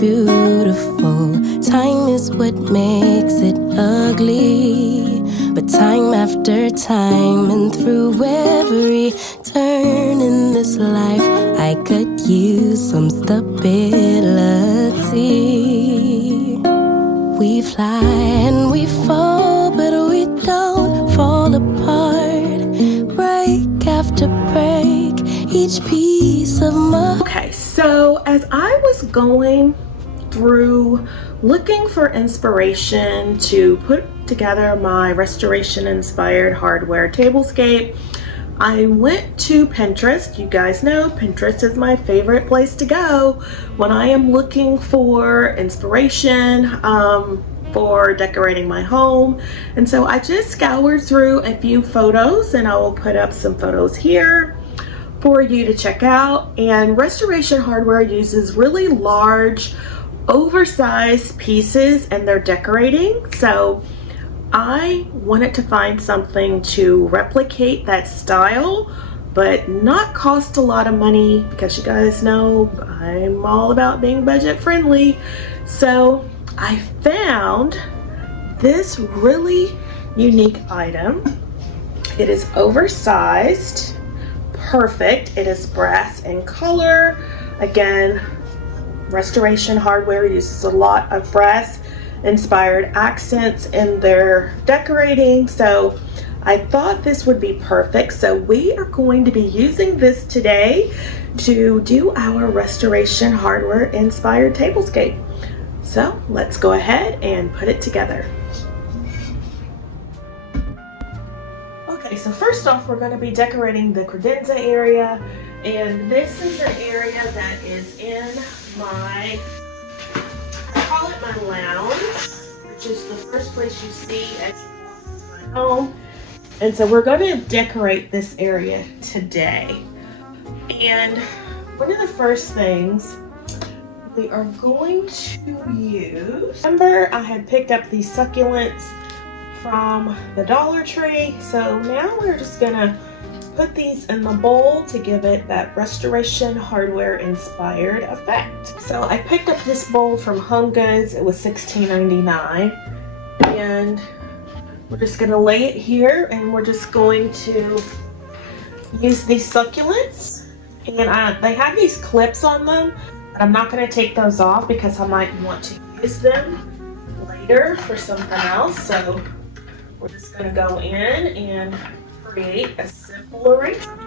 beautiful. Time is what makes it ugly. But time after time and through every turn in this life, I could use some stability. We fly and we fall, but we don't fall apart. Break after break, each piece of my... Okay, so as I was going through looking for inspiration to put together my restoration inspired hardware tablescape, I went to Pinterest. You guys know Pinterest is my favorite place to go when I am looking for inspiration for decorating my home. And so I just scoured through a few photos, and I will put up some photos here for you to check out. And restoration hardware uses really large, oversized pieces and they're decorating. So I wanted to find something to replicate that style, but not cost a lot of money, because you guys know I'm all about being budget friendly. So I found this really unique item. It is oversized, perfect. It is brass in color. Again, restoration hardware uses a lot of brass inspired accents in their decorating, so I thought this would be perfect. So we are going to be using this today to do our restoration hardware inspired tablescape. So let's go ahead and put it together. Okay, so first off, we're going to be decorating the credenza area, and this is an area that is in my, I call it my lounge, which is the first place you see as you walk into my home. And so we're going to decorate this area today. And one of the first things we are going to use, remember I had picked up these succulents from the Dollar Tree. So now we're just going to put these in the bowl to give it that restoration hardware inspired effect. So I picked up this bowl from Home Goods. It was $16.99, and we're just going to lay it here, and we're just going to use these succulents. And they have these clips on them, but I'm not going to take those off because I might want to use them later for something else. So we're just going to go in and create a simple arrangement.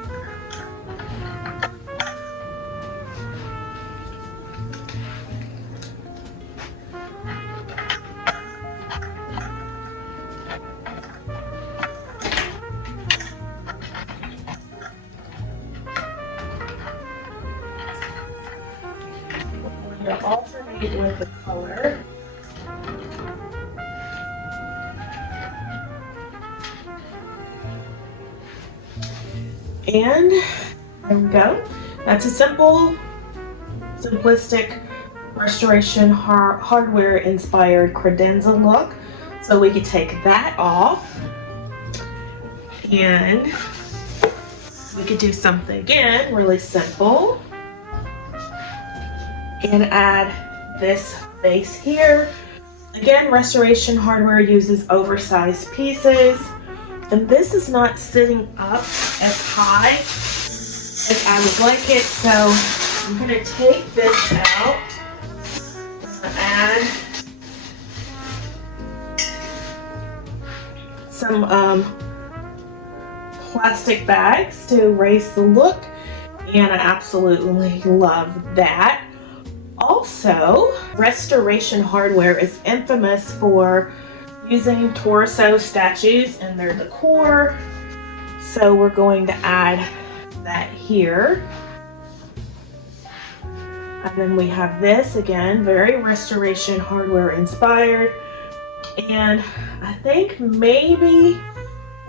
We're going to alternate with the color. And there we go. That's a simple, simplistic restoration hardware inspired credenza look. So we could take that off, and we could do something again really simple and add this base here. Again, restoration hardware uses oversized pieces, and this is not sitting up as high as I would like it, so I'm going to take this out. I'm going to add some plastic bags to raise the look, and I absolutely love that. Also, restoration hardware is infamous for using torso statues in their decor, so we're going to add that here. And then we have this, again, very restoration hardware inspired, and I think maybe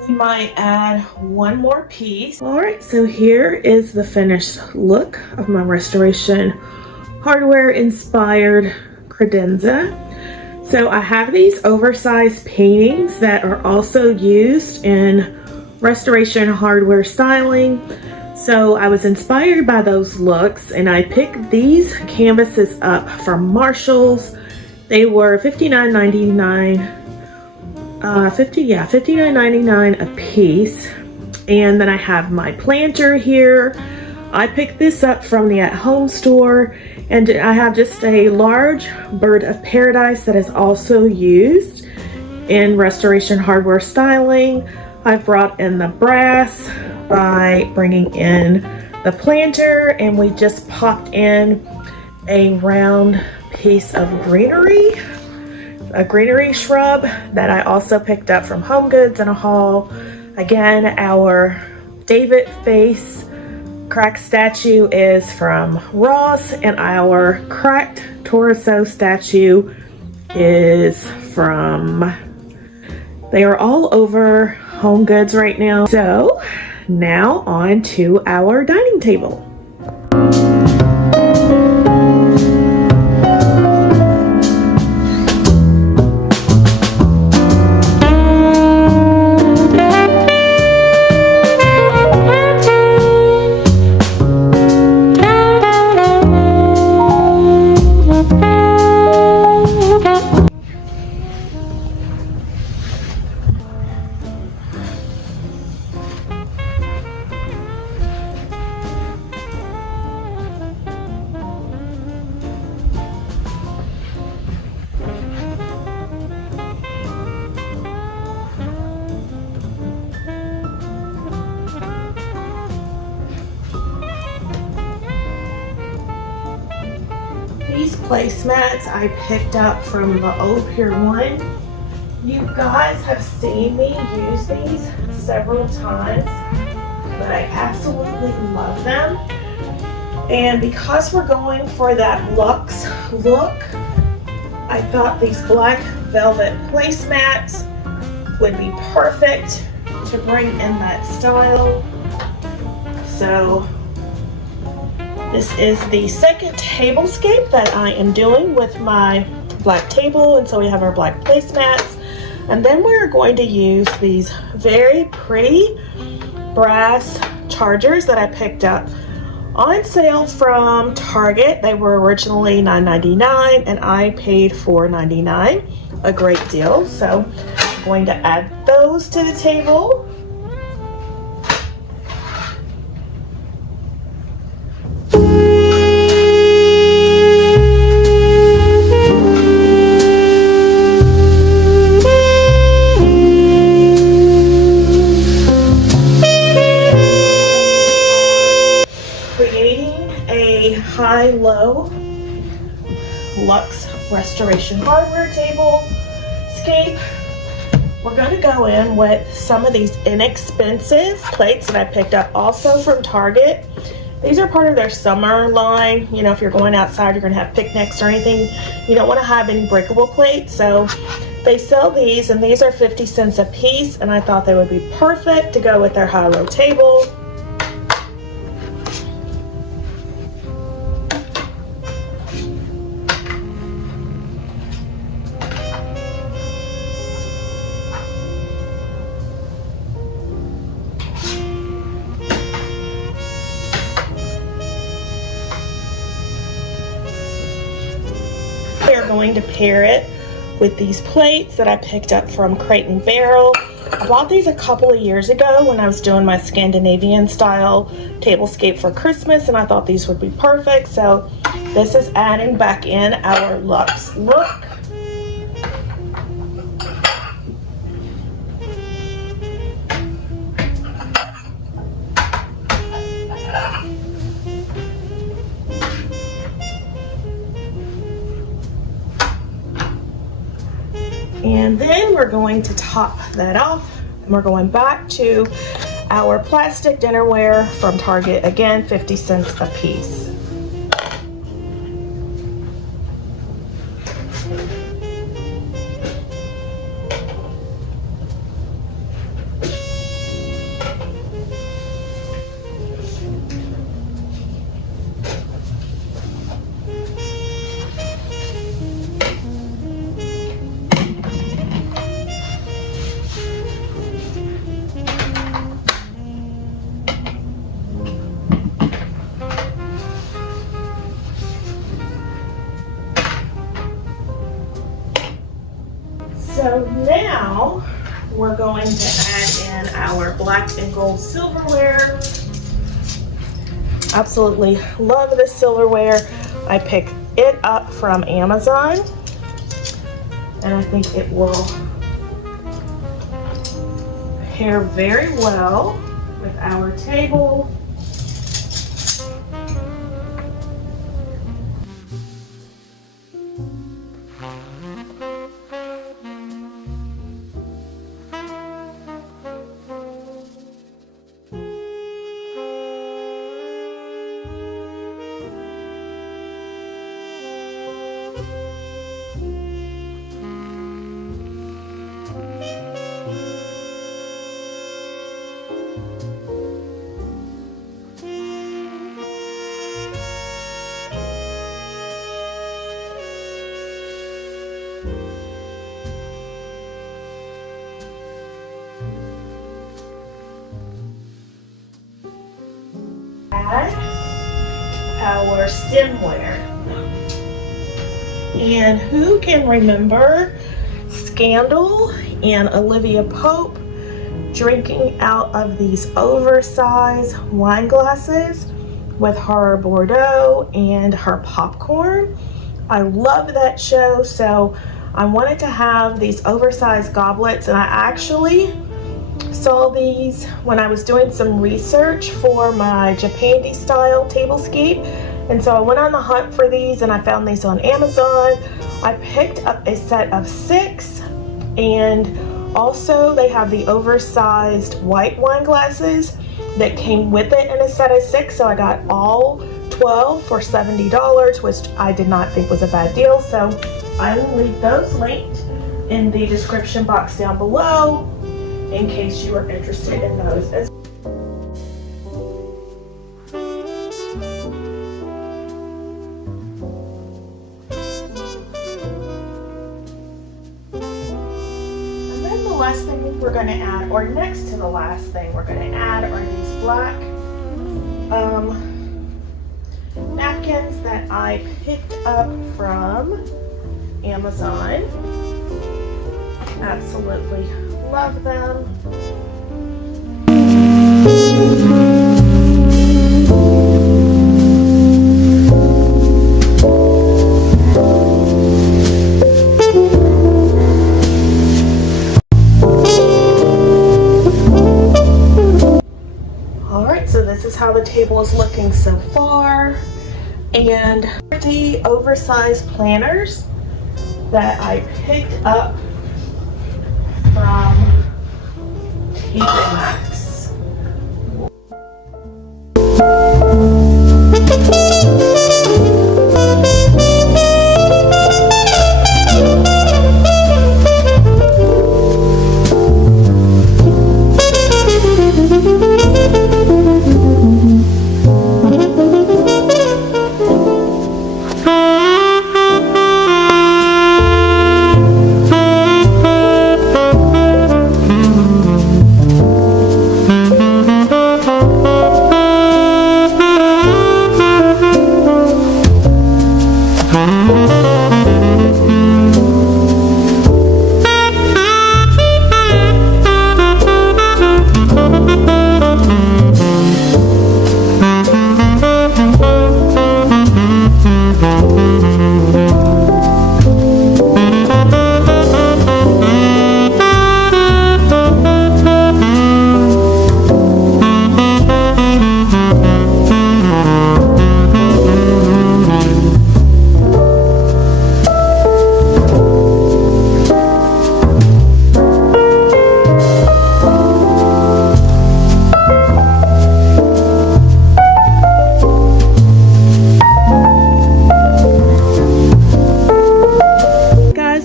we might add one more piece. All right, so here is the finished look of my restoration hardware inspired credenza. So I have these oversized paintings that are also used in restoration hardware styling. So I was inspired by those looks and I picked these canvases up from Marshall's. They were $59.99. $59.99 a piece. And then I have my planter here. I picked this up from the at-home store, and I have just a large bird of paradise that is also used in restoration hardware styling. I've brought in the brass by bringing in the planter, and we just popped in a round piece of greenery, a greenery shrub that I also picked up from Home Goods in a haul. Again, our David face cracked statue is from Ross, and our cracked torso statue is from, they are all over Home Goods right now. So now on to our dining table. These placemats I picked up from the Old Pier 1. You guys have seen me use these several times, but I absolutely love them. And because we're going for that luxe look, I thought these black velvet placemats would be perfect to bring in that style. So this is the second tablescape that I am doing with my black table, and so we have our black placemats. And then we're going to use these very pretty brass chargers that I picked up on sale from Target. They were originally $9.99 and I paid $4.99, a great deal. So I'm going to add those to the table. High-low Luxe Restoration Hardware Table scape. We're going to go in with some of these inexpensive plates that I picked up also from Target. These are part of their summer line. You know, if you're going outside, you're going to have picnics or anything, you don't want to have any breakable plates. So they sell these, and these are 50 cents a piece, and I thought they would be perfect to go with their high-low table. We're going to pair it with these plates that I picked up from Crate and Barrel. I bought these a couple of years ago when I was doing my Scandinavian style tablescape for Christmas, and I thought these would be perfect. So this is adding back in our luxe look. And then we're going to top that off, and we're going back to our plastic dinnerware from Target, again 50 cents a piece. So now we're going to add in our black and gold silverware. Absolutely love this silverware. I picked it up from Amazon, and I think it will pair very well with our table. Our stemware. And who can remember Scandal and Olivia Pope drinking out of these oversized wine glasses with her Bordeaux and her popcorn? I love that show, so I wanted to have these oversized goblets, and I actually saw these when I was doing some research for my Japandi style tablescape, and so I went on the hunt for these and I found these on Amazon. I picked up a set of 6, and also they have the oversized white wine glasses that came with it in a set of 6, so I got all 12 for $70, which I did not think was a bad deal, so I will leave those linked in the description box down below in case you are interested in those as well. And then the last thing we're going to add, or next to the last thing we're going to add, are these black napkins that I picked up from Amazon. Absolutely love them. Alright, so this is how the table is looking so far. And pretty oversized planners that I picked up from Max.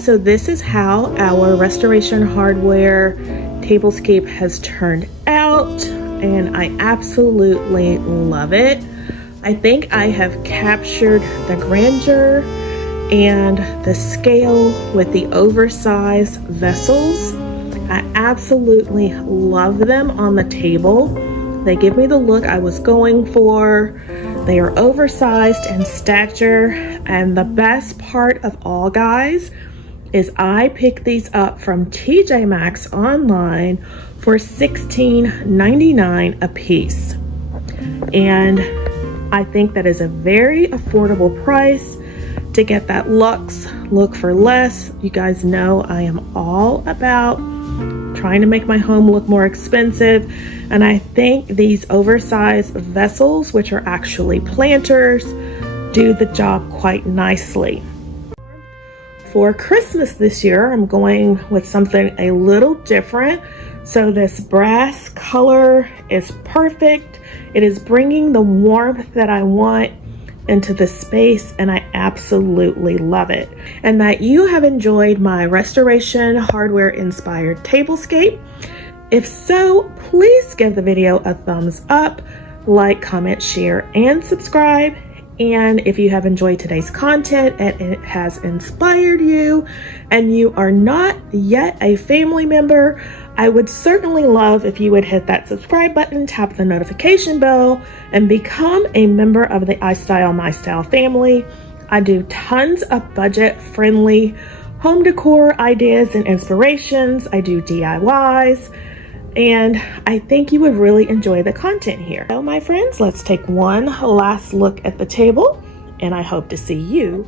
So this is how our Restoration Hardware tablescape has turned out, and I absolutely love it. I think I have captured the grandeur and the scale with the oversized vessels. I absolutely love them on the table. They give me the look I was going for. They are oversized in stature, and the best part of all, guys, is I picked these up from TJ Maxx online for $16.99 a piece. And I think that is a very affordable price to get that luxe look for less. You guys know I am all about trying to make my home look more expensive, and I think these oversized vessels, which are actually planters, do the job quite nicely. For Christmas this year, I'm going with something a little different. So this brass color is perfect. It is bringing the warmth that I want into the space, and I absolutely love it. And that you have enjoyed my restoration hardware inspired tablescape. If so, please give the video a thumbs up, like, comment, share, and subscribe. And if you have enjoyed today's content and it has inspired you and you are not yet a family member, I would certainly love if you would hit that subscribe button, tap the notification bell, and become a member of the iStylEMYSTYLE family. I do tons of budget-friendly home decor ideas and inspirations. I do DIYs, and I think you would really enjoy the content here. So my friends, let's take one last look at the table, and I hope to see you